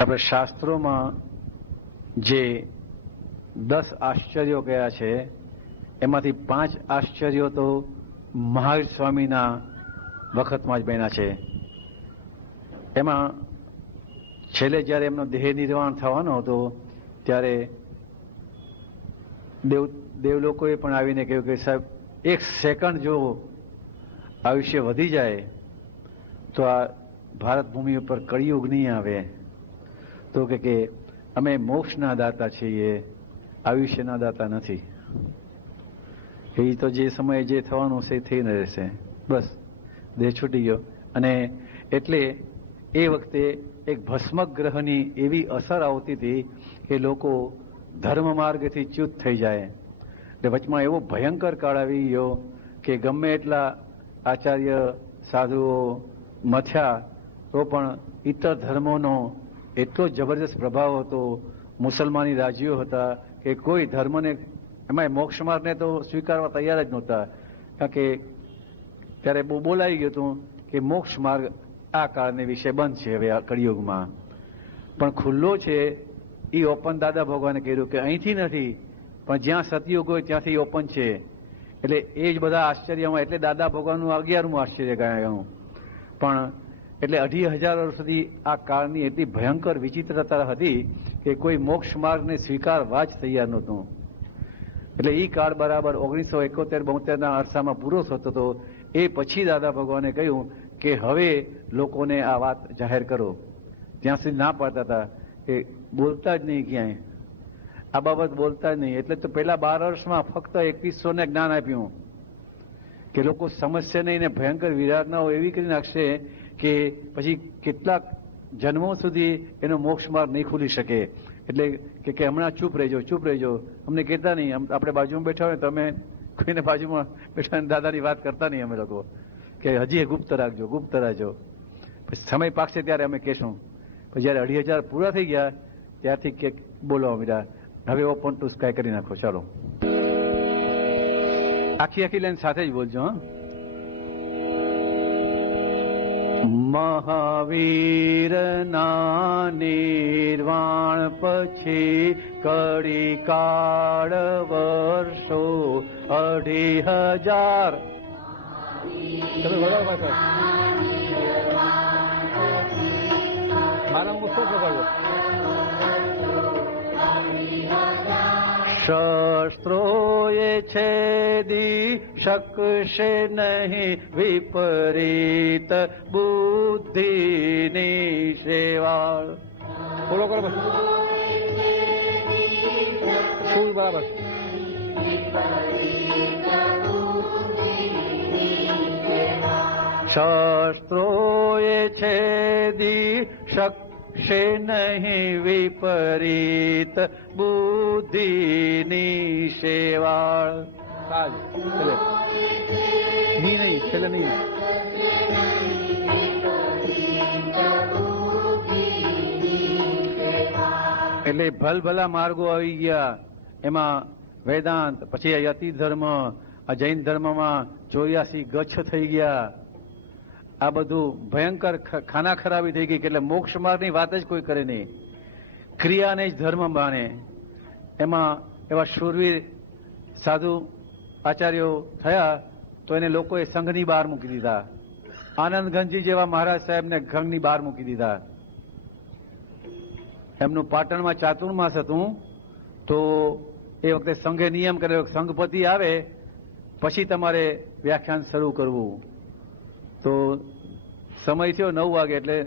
આપણે શાસ્ત્રોમાં જે 10 આશ્ચર્યો કયા છે એમાંથી 5 આશ્ચર્યો તો મહાવીર સ્વામીના વખતમાં જ બન્યા છે. એમાં છેલ્લે જ્યારે એમનો દેહ નિર્વાણ થવાનો હતો ત્યારે દેવલોકોએ પણ આવીને કહ્યું કે સાહેબ 1 સેકન્ડ જો આયુષ્ય વધી જાય તો આ ભારત ભૂમિ ઉપર કળિયુગ નહીં આવે. તો કે અમે મોક્ષના દાતા છીએ, આયુષ્યના દાતા નથી. એ તો જે સમયે જે થવાનું છે એ થઈને રહેશે, બસ દેહ છૂટી ગયો. અને એટલે એ વખતે એક ભસ્મગ્રહની એવી અસર આવતી હતી કે લોકો ધર્મ માર્ગથી ચ્યુત થઈ જાય. એટલે વચમાં એવો ભયંકર કાળ આવી ગયો કે ગમે એટલા આચાર્ય સાધુઓ મથ્યા તો પણ ઇતર ધર્મોનો એટલો જબરજસ્ત પ્રભાવ હતો. મુસલમાની રાજ્યો હતા કે કોઈ ધર્મને, એમાં મોક્ષ માર્ગને તો સ્વીકારવા તૈયાર જ નહોતા. કારણ કે ત્યારે બહુ બોલાઈ ગયું હતું કે મોક્ષ માર્ગ આ કાળને વિશે બંધ છે હવે આ કળિયુગમાં. પણ ખુલ્લો છે એ ઓપન દાદા ભગવાને કર્યું કે અહીંથી નથી, પણ જ્યાં સતયુગ હોય ત્યાંથી ઓપન છે. એટલે એ જ બધા આશ્ચર્યમાં, એટલે દાદા ભગવાનનું 11મું આશ્ચર્ય ગણાયું. પણ એટલે 2500 વર્ષ સુધી આ કાળની એટલી ભયંકર વિચિત્રતા હતી કે કોઈ મોક્ષ માર્ગને સ્વીકારવા જ તૈયાર નહોતું. એટલે એ કાળ બરાબર 1971-72ના અરસામાં પૂરો થતો હતો. એ પછી દાદા ભગવાને કહ્યું કે હવે લોકોને આ વાત જાહેર કરો. ત્યાં સુધી ના પાડતા હતા કે બોલતા જ નહીં, ક્યાંય આ બાબત બોલતા જ નહીં. એટલે તો પેલા 12 વર્ષમાં ફક્ત 2100ને જ્ઞાન આપ્યું કે લોકો સમજશે નહીં ને ભયંકર વિરાટનાઓ એવી કરી નાખશે કે પછી કેટલાક જન્મો સુધી એનો મોક્ષ માર્ગ નહીં ખુલી શકે. એટલે કે હમણાં ચૂપ રહેજો, અમને કહેતા નહીં. આપણે બાજુમાં બેઠા હોય તો અમે કોઈને બાજુમાં બેઠા દાદાની વાત કરતા નહીં. અમે લોકો કે હજી ગુપ્ત રાખજો. પછી સમય પાકશે ત્યારે અમે કહેશું. પછી જયારે 2500 પૂરા થઈ ગયા ત્યારથી કે બોલવા મીરા હવે ઓપન ટુ સ્કાય કરી નાખો. ચાલો આખી લાઈન સાથે જ બોલજો. મહાવીરના નિર્વાણ પછી કડી કાળ વર્ષો 2500. તમે બોલો પાછળ મારા મુસ્તો પ્રકારો શસ્ત્રોએ છેદી શકશે નહીં વિપરીત બુદ્ધિની સેવા. બોલો કરો શું બરાબર. શસ્ત્રોએ છેદી શકશે નહીં વિપરીત બુદ્ધિની સેવા. નહીં છેલ્લે નહીં. એટલે ભલભલા માર્ગો આવી ગયા. એમાં વેદાંત, પછી યતિ ધર્મ, આ જૈન ધર્મમાં 84 ગચ્છ થઈ ગયા. આ બધું ભયંકર ખાના ખરાબી થઈ ગઈ. એટલે મોક્ષ માર્ગની વાત જ કોઈ કરે નહીં, ક્રિયાને જ ધર્મ માને. એમાં એવા શૂરવીર સાધુ આચાર્યો થયા તો એને લોકોએ સંઘની બહાર મૂકી દીધા. આનંદગંજી જેવા મહારાજ સાહેબને સંઘની બહાર મૂકી દીધા. એમનું પાટણમાં ચાતુર્માસ હતું તો એ વખતે સંઘે નિયમ કર્યો સંઘપતિ આવે પછી તમારે વ્યાખ્યાન શરૂ કરવું. તો સમય થયો 9 વાગે એટલે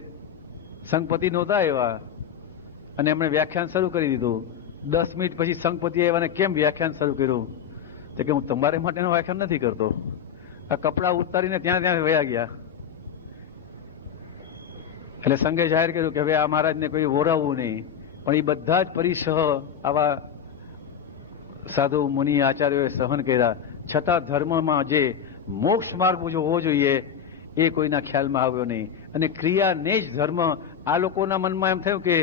સંઘપતિ નહોતા આવ્યા અને એમણે વ્યાખ્યાન શરૂ કરી દીધું. 10 મિનિટ પછી સંઘપતિ આવ્યા ને કેમ વ્યાખ્યાન શરૂ કર્યું? તો કે હું તમારે માટેનું વ્યાખ્યાન નથી કરતો. આ કપડા ઉતારીને ત્યાં વયા ગયા. એટલે સંઘે જાહેર કર્યું કે હવે આ મહારાજને કોઈ ઓરાવવું નહીં. પણ એ બધા જ પરિસહ આવા સાધુ મુનિ આચાર્યોએ સહન કર્યા. છતાં ધર્મમાં જે મોક્ષ માર્ગ હોવો જોઈએ એ કોઈના ખ્યાલમાં આવ્યો નહીં. અને ક્રિયાને જ ધર્મ, આ લોકોના મનમાં એમ થયું કે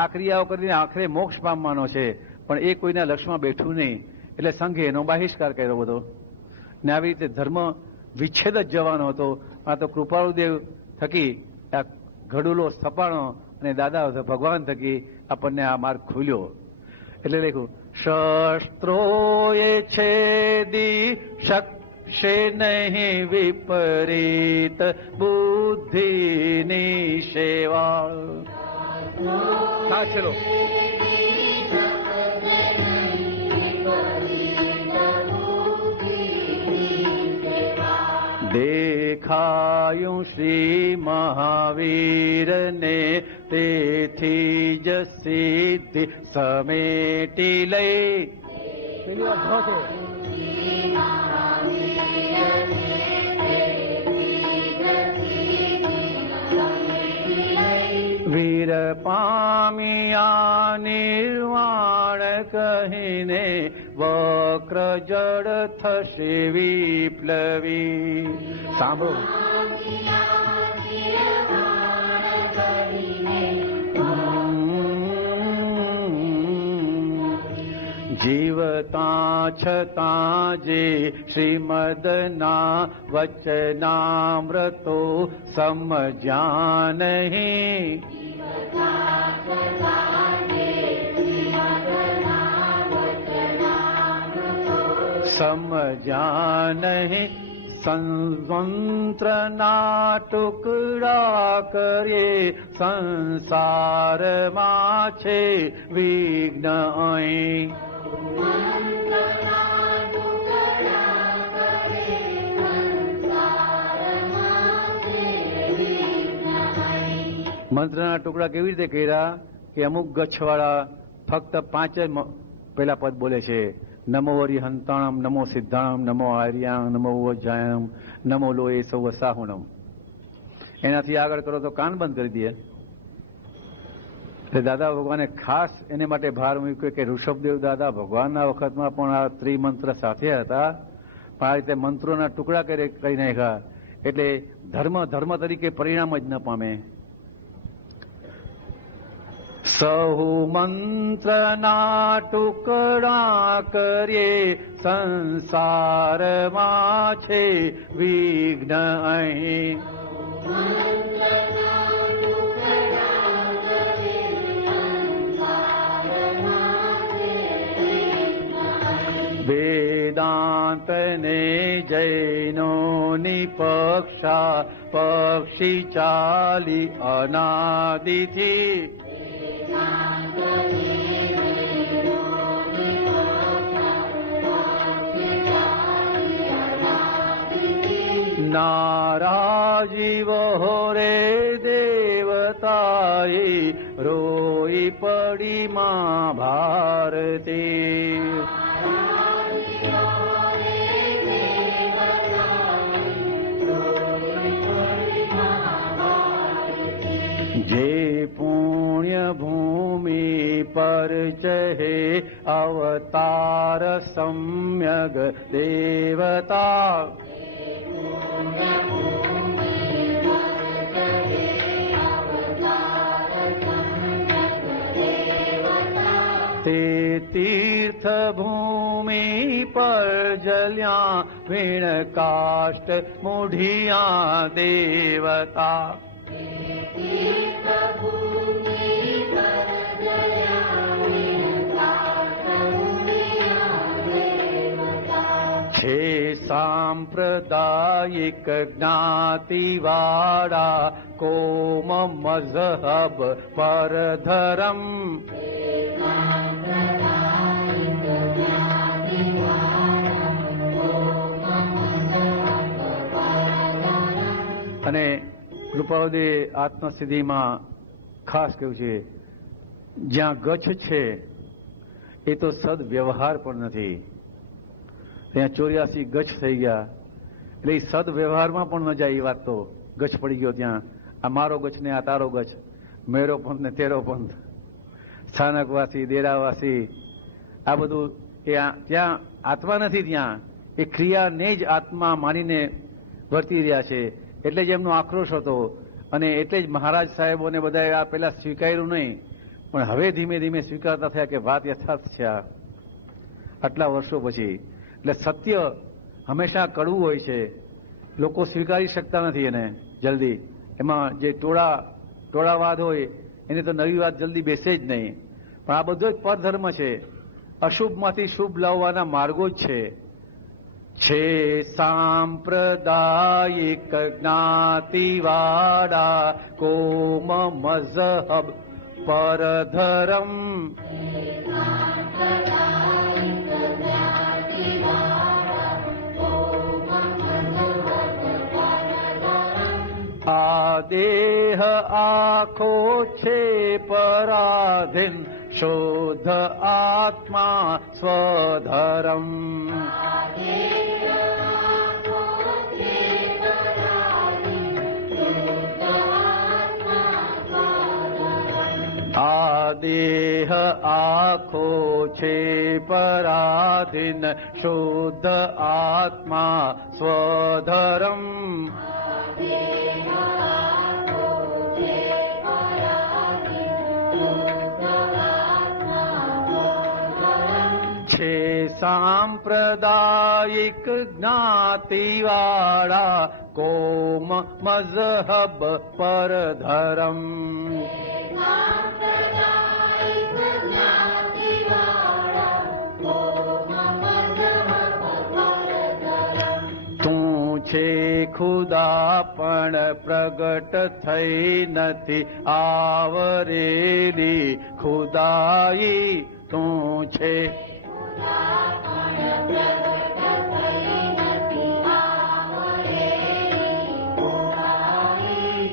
આ ક્રિયાઓ કરીને આખરે મોક્ષ પામવાનો છે, પણ એ કોઈના લક્ષમાં બેઠું નહીં. એટલે સંઘે એનો બહિષ્કાર કર્યો બધો. ને આવી રીતે ધર્મ વિચ્છેદ જ જવાનો હતો. આ તો કૃપાળુદેવ થકી આ ઘડુલો સ્થપાણો અને દાદા ભગવાન થકી આપણને આ માર્ગ ખુલ્યો. એટલે લખ્યું શસ્ત્રોએ છેદી શકશે નહીં વિપરીત બુદ્ધિની સેવા. ચલો દેખાયું શ્રી મહાવીરને તેથી જ સિદ્ધિ સમેટી લઈ. વીર પામિયા નિર્વાણ કહીને વક્ર જડ થશે વિપ્લવી. સાંભળો જીવતા છતાં જે શ્રીમદના વચનામૃતો સમજ્યા નહીં. સમજ્યા નહીં સંતંત્રના ટુકડા કરીએ સંસારમાં છે વિઘ્ન અહીં. મંત્રના ટુકડા કેવી રીતે કર્યા કે અમુક ગચ્છવાળા ફક્ત 5 જ પેલા પદ બોલે છે. નમો હરિહંતાણમ, નમો સિદ્ધાણમ, નમો આર્યામ, નમો વજ્જાયમ, નમો લોએ સૌ સાહુણમ. એનાથી આગળ કરો તો કાન બંધ કરી દે. એટલે દાદા ભગવાને ખાસ એને માટે ભાર મૂક્યો કે ઋષભદેવ દાદા ભગવાનના વખતમાં પણ આ ત્રિમંત્ર સાથે હતા, પણ આ રીતે મંત્રોના ટુકડા કરી નાખ્યા એટલે ધર્મ તરીકે પરિણામ જ ન પામે. સહુ મંત્રના ટુકડા કરીએ સંસારમાં છે વિઘ્ન અહીં. વેદાંત ને જૈનોની પક્ષા પક્ષી ચાલી અનાદિથી. નારાજી વહોરે દેવતાએ રોઈ પડી માં ભારતી. જે પુણ્ય ભૂમિ પર ચહે અવતાર સમ્યગ દેવતા. તે તીર્થ ભૂમિ પર જલ્યા વીણ કાષ્ટ મૂઢિયા દેવતા. છે સાંપ્રદાયિક જ્ઞાતિવાળા કોમ મઝહબ પર ધરમ. અને કૃપાવદે આત્મસિદ્ધિમાં ખાસ કહ્યું છે જ્યાં ગચ્છ છે એ તો સદવ્યવહાર પણ નથી. ત્યાં 84 ગચ્છ થઈ ગયા એટલે એ સદવ્યવહારમાં પણ ન જાય. એ વાત તો ગચ્છ પડી ગયો ત્યાં. આ મારો ગચ્છ ને આ તારો ગચ્છ, મેરો પંથ ને તેરો પંથ, સ્થાનકવાસી દેરાવાસી, આ બધું ત્યાં આત્મા નથી. ત્યાં એ ક્રિયાને જ આત્મા માનીને વર્તી રહ્યા છે. એટલે જ એમનો આક્રોશ હતો અને એટલે જ મહારાજ સાહેબોને બધાએ આ પેલા સ્વીકાર્યું નહીં, પણ હવે ધીમે ધીમે સ્વીકારતા થયા કે વાત યથાર્થ છે આટલા વર્ષો પછી. એટલે સત્ય હંમેશા કડવું હોય છે, લોકો સ્વીકારી શકતા નથી એને જલ્દી. એમાં જે ટોળાવાદ હોય એને તો નવી વાત જલ્દી બેસે જ નહીં. પણ આ બધો જ પરધર્મ છે. અશુભમાંથી શુભ લાવવાના માર્ગો જ છે સાંપ્રદાયિક જ્ઞાતિવાળા કોમ મઝહબ પરધરમ આ દેહ આખો છે પરાધીન શોધ આત્મા સ્વધરમ આ દેહ આખો છે પરાધીન શુદ્ધ આત્મા સ્વધરમ છે સાંપ્રદાયિક જ્ઞાતિવાળા કોમ મઝહબ પરધરમ છે ખુદા પણ પ્રગટ થઈ નથી આવરેલી ખુદાઈ તું છે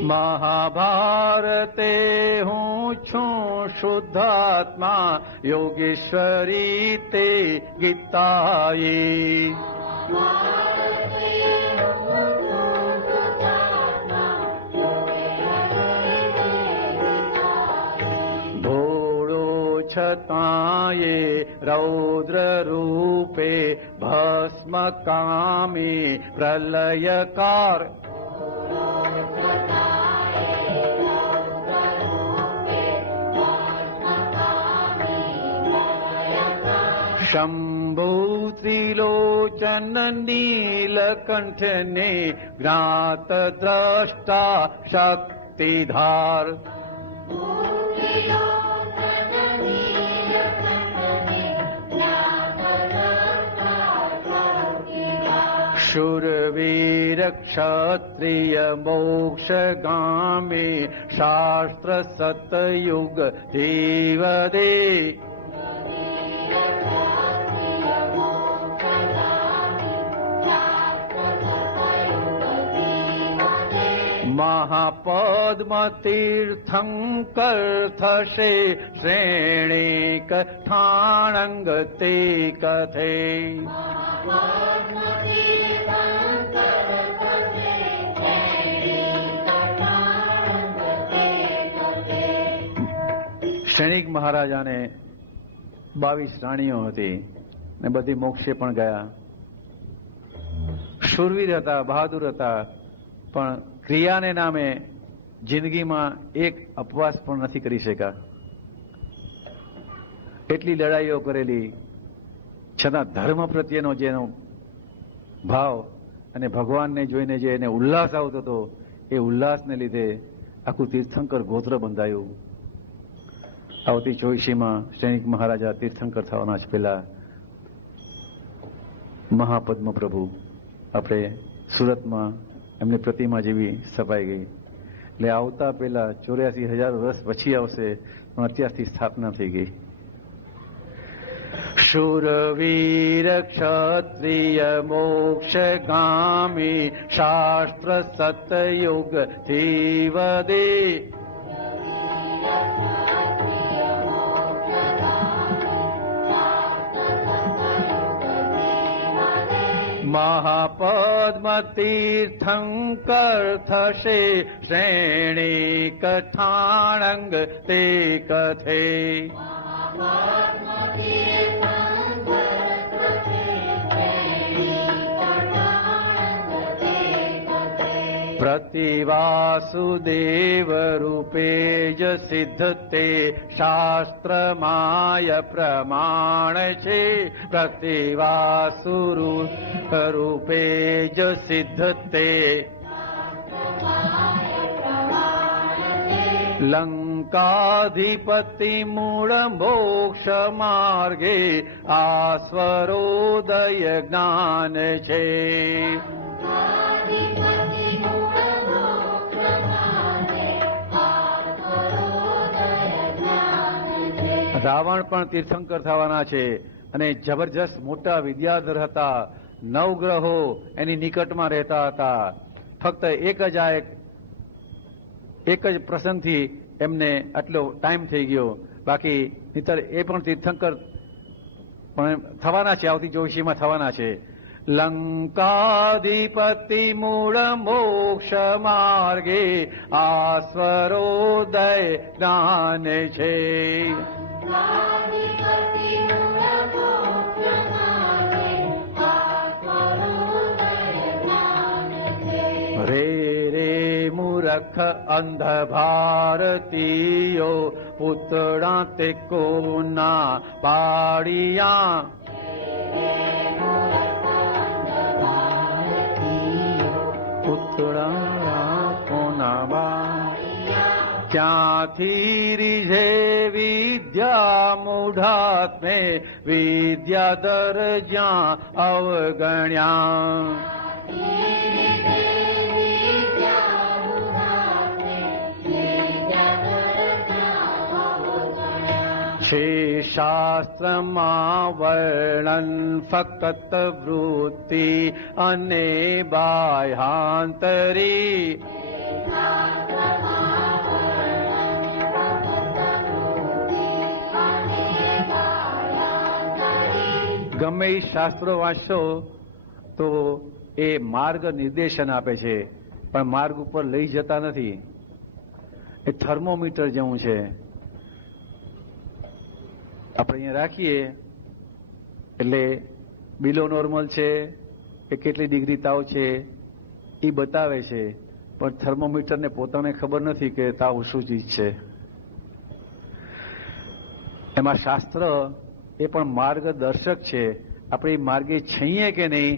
મહાભારતે હું છું શુદ્ધાત્મા યોગેશ્વરી તે ગીતાઈ છતાંયે રૌદ્ર રૂપે ભસ્મ કામી પ્રલયકાર શંભુ ત્રિલોચન નીલકંઠને જ્ઞાત દ્રષ્ટા શક્તિધાર शूरवीर क्षत्रिय मोक्षगामी शास्त्र सतयुग धीवदे महापद्म तीर्थंकर थशे श्रेणी कथाणंग ते कथे શ્રેણિક મહારાજાને 22 રાણીઓ હતી ને બધી મોક્ષે પણ ગયા. શૂરવીર હતા, બહાદુર હતા, પણ ક્રિયાને નામે જિંદગીમાં એક અપવાસ પણ નથી કરી શક્યા. એટલી લડાઈઓ કરેલી છતાં ધર્મ પ્રત્યેનો જેનો ભાવ અને ભગવાનને જોઈને જે એને ઉલ્લાસ આવતો હતો એ ઉલ્લાસને લીધે આખું તીર્થંકર ગોત્ર બંધાયું. આવતી 24માં શ્રેણિક મહારાજા તીર્થંકર થવાના જ પહેલા મહાપદ્મ પ્રભુ આપણે સુરતમાં એમની પ્રતિમા જેવી સ્થપાઈ ગઈ. એટલે આવતા પહેલા 84,000 વર્ષ પછી આવશે, પણ અત્યારથી સ્થાપના થઈ ગઈ. शूरवीर क्षत्रिय मोक्षगामी शास्त्र सतयुग धीवदे महापद्म तीर्थंकर थशे श्रेणी कथाणंग ते कथे प्रतिवासुदेव रूपे ज सिद्धते शास्त्र माय प्रमाण छे प्रतिवासु रूपे ज सिद्धते લંકાધિપતિ મૂળ મોક્ષ માર્ગે આ સ્વરોદય જ્ઞાન છે. રાવણ પણ તીર્થંકર થવાના છે અને જબરજસ્ત મોટા વિદ્યાધર હતા. નવગ્રહો એની નિકટમાં રહેતા હતા. ફક્ત એક જ પ્રસંગથી એમને આટલો ટાઈમ થઈ ગયો. બાકી નહીતર એ પણ તીર્થંકર પણ થવાના છે, આવતી જોશીમાં થવાના છે. લંકાધિપતિ મૂળ મોક્ષ માર્ગે આ સ્વરોદય જ્ઞાન છે. રે રે મૂર્ખ અંધ ભારતીયો પૂતળા તે કોના પાડિયા. પૂતળા કોના બાડિયા. ક્યાંથી રીઝે વિદ્યા મૂઢાત્મે વિદ્યાધર જ્યાં અવગણ્યા. છે શાસ્ત્રમાં વર્ણન ફક્ત વૃત્તિ અને બાહ્યાંતરી. ગમે એ શાસ્ત્રો વાંચશો તો એ માર્ગ નિર્દેશન આપે છે, પણ માર્ગ ઉપર લઈ જતા નથી. એ થર્મોમીટર જેવું છે. આપણે અહીંયા રાખીએ એટલે બિલો નોર્મલ છે કે કેટલી ડિગ્રી તાવ છે એ બતાવે છે, પણ થર્મોમીટરને પોતાને ખબર નથી કે તાવ શું ચીજ છે. એમાં શાસ્ત્ર એ પણ માર્ગદર્શક છે. આપણે માર્ગે છીએ કે નહીં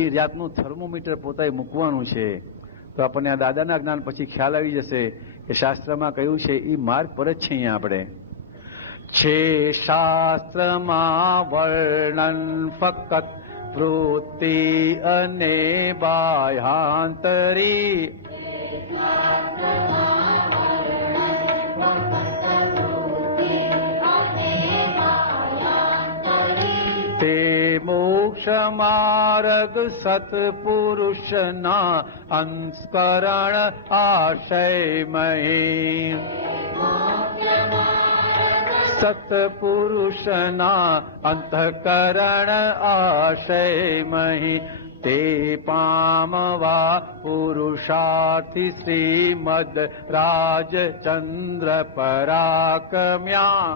એ જાતનું થર્મોમીટર પોતાએ મૂકવાનું છે. તો આપણને આ દાદાના જ્ઞાન પછી ખ્યાલ આવી જશે કે શાસ્ત્રમાં કયું છે એ માર્ગ પર જ છીએ આપણે. છે શાસ્ત્રમાં વર્ણન ફક્ત વૃત્તિ અને બાહ્યાંતરી. તે મોક્ષ માર્ગ સત્પુરુષના અંસ્કરણ આશયમય. સત્પુરુષના અંતઃકરણ આશયમહી. તે પામવા પુરુષાર્થી શ્રીમદ રાજચંદ્ર પરાક્રમ્યા.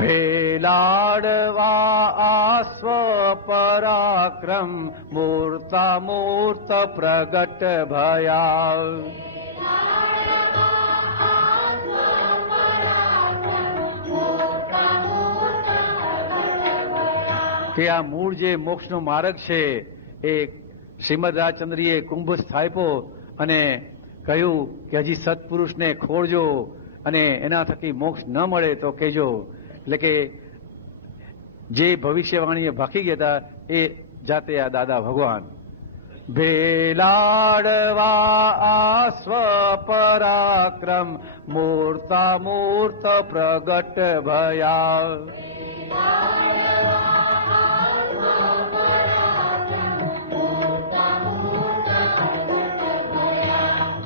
ભેલાડવા આ સ્વપરાક્રમ મૂર્તામૂર્ત પ્રગટ ભયા. કે આ મૂળ જે મોક્ષનો માર્ગ છે એ શ્રીમદ રાજચંદ્રીએ કુંભ સ્થાપ્યો અને કહ્યું કે હજી સત્પુરુષને ખોળજો અને એના થકી મોક્ષ ન મળે તો કહેજો. એટલે કે જે ભવિષ્યવાણીએ ભાખી ગયા હતા એ જાતે આ દાદા ભગવાન. ભેલાડવા આ સ્વપરાક્રમ મૂર્તામૂર્ત પ્રગટ ભયા.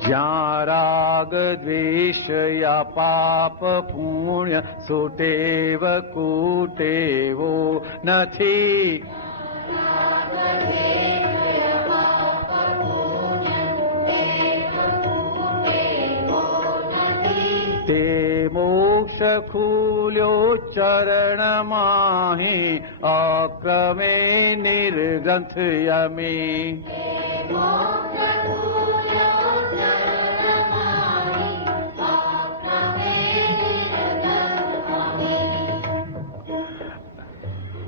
જ્યાં રાગ દ્વેષ યા પાપ પુણ્ય સુટેવ કુટેવો નથી. તે મોક્ષ ખુલ્યો ચરણ માહી અક્રમે નિર્ગ્રંથ યમી.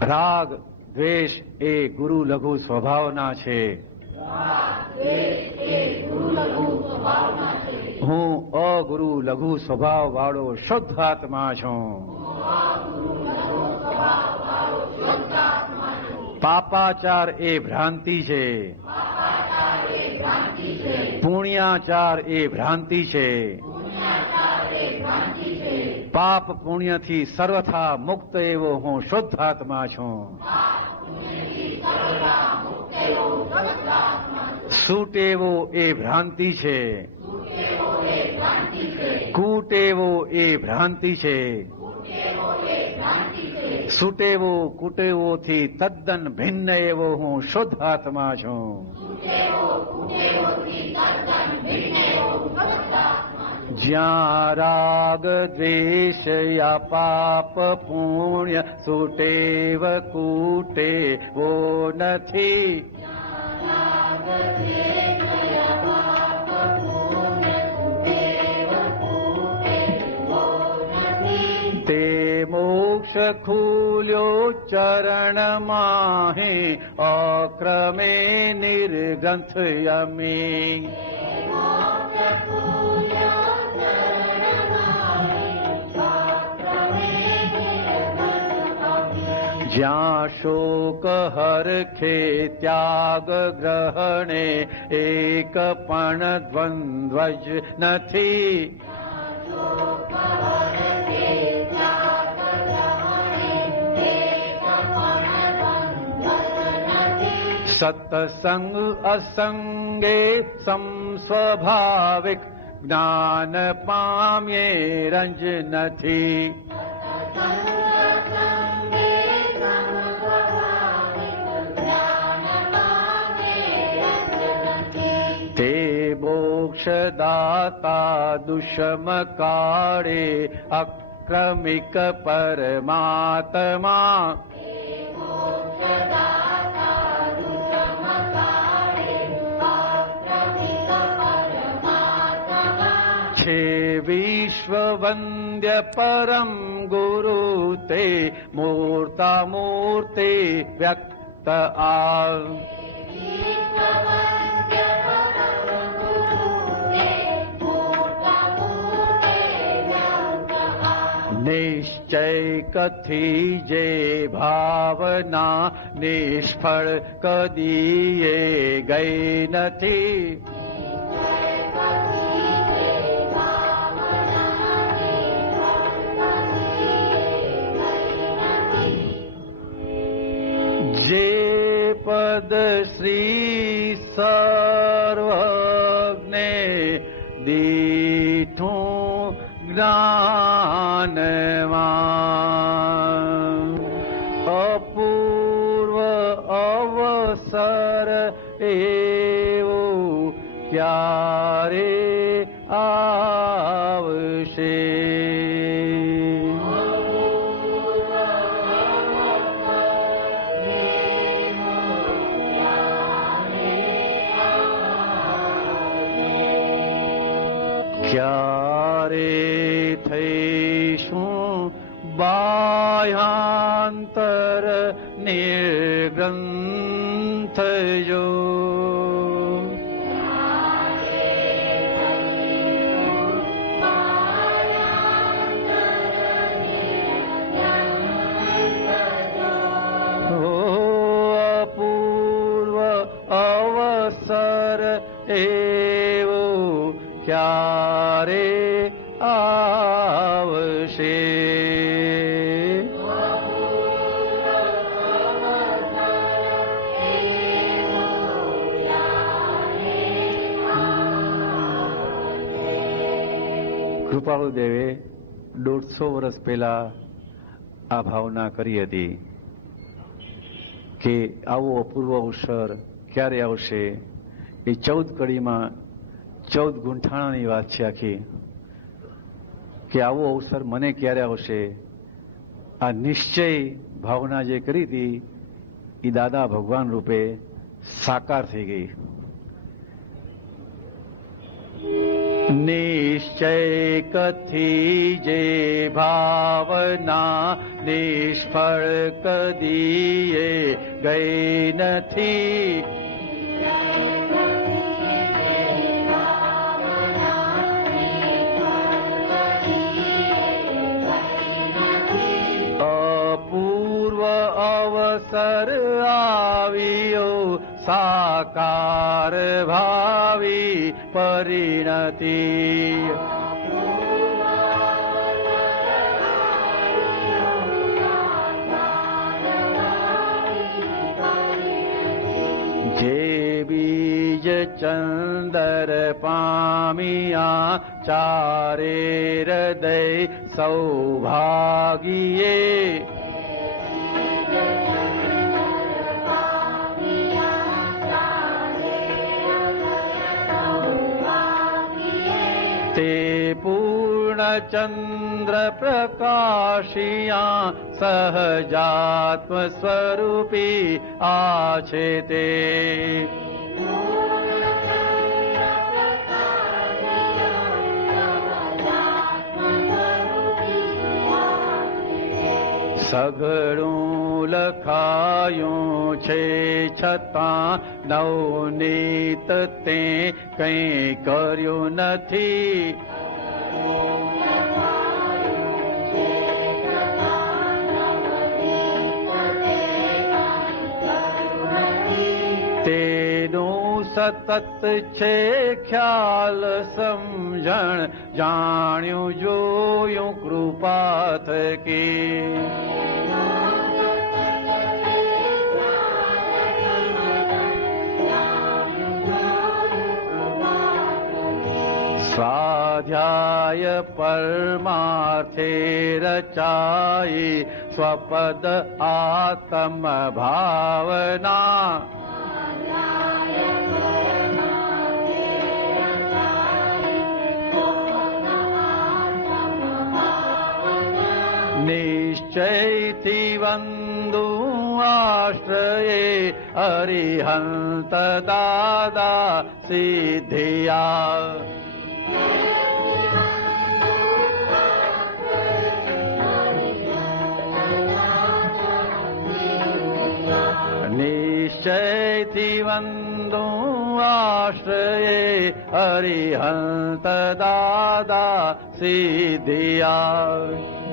રાગ દ્વેષ એ ગુરુ લઘુ સ્વભાવના છે. હું અગુરુ લઘુ સ્વભાવ વાળો શુદ્ધ આત્મા છું. પાપાચાર એ ભ્રાંતિ છે. પુણ્યાચાર એ ભ્રાંતિ છે. પાપ પુણ્યથી સર્વથા મુક્ત એવો હું શુદ્ધ આત્મા છું. સૂટેવો એ ભ્રાંતિ છે. કૂટેવો એ ભ્રાંતિ છે. સૂટેવો કૂટેવોથી તદ્દન ભિન્ન એવો હું શુદ્ધ આત્મા છું. જ્યાં રાગ દ્વેષ યા પાપ પુણ્ય સૂટેવ કૂટેવો નથી. તે મોક્ષ ખુલ્યો ચરણમાં હે અક્રમે નિર્ગ્રંથ યમી. જ્યાં શોક હરખે ત્યાગ ગ્રહણે એક પણ દ્વંદ્વ જ નથી. સત્સંગ અસંગે સમસ્વભાવિક જ્ઞાન પામ્યે રંજ નથી. તે મોક્ષદાતા દુષ્મ કાળે અક્રમિક પરમાત્મા. છે વિશ્વવંદ્ય પરમ ગુરુ તે મૂર્તા મૂર્તિ વ્યક્ત આ. નિશ્ચય કથી જે ભાવના નિષ્ફળ કદીએ ગઈ નથી. જે પદ શ્રી સર્વજ્ઞે દીઠું જ્ઞાનવાન અપૂર્વ અવસર એવો ક્યારે આવશે. ક્યારે થઈશું બાહ્યાંતર નિર્ગ્રંથ જો. અપૂર્વ અવસર એવો ક્યારે આવશે. કૃપાળુ દેવે 150 વર્ષ પહેલા આ ભાવના કરી હતી કે આવો અપૂર્વ અવસર ક્યારે આવશે. એ 14 કડીમાં 14 ગુંઠાણાની વાત છે આખી, કે આવો અવસર મને ક્યારે આવશે. આ નિશ્ચય ભાવના જે કરી હતી એ દાદા ભગવાન રૂપે સાકાર થઈ ગઈ. નિશ્ચય निश्चय कथीजे भावना निष्फળ कदीए गई नथी। અપૂર્વ અવસર આવ્યો સાકાર ભાવી પરિણતિ। જે બીજ ચંદર પામિયા ચારે હૃદય સૌભાગીએ। તે પૂર્ણચંદ્ર પ્રકાશિયા સહજાત્મ સ્વરૂપી આછે તે। સઘળું લખાયું છે છતાં નવનીત તે કંઈ કર્યું નથી। તેનું સતત છે ખ્યાલ સમજણ જાણ્યું જોયું કૃપા થકી। સ્વાધ્યાય પરમાર્થે રચાઈ સ્વપદ આત્મ ભાવના। નિશ્ચયથી વંદુ આશ્રયે અરિહંત દાદા સિદ્ધિયા। નિશ્ચયથી વંદુ આશ્રયે અરિહંત દાદા સિદ્ધિયા।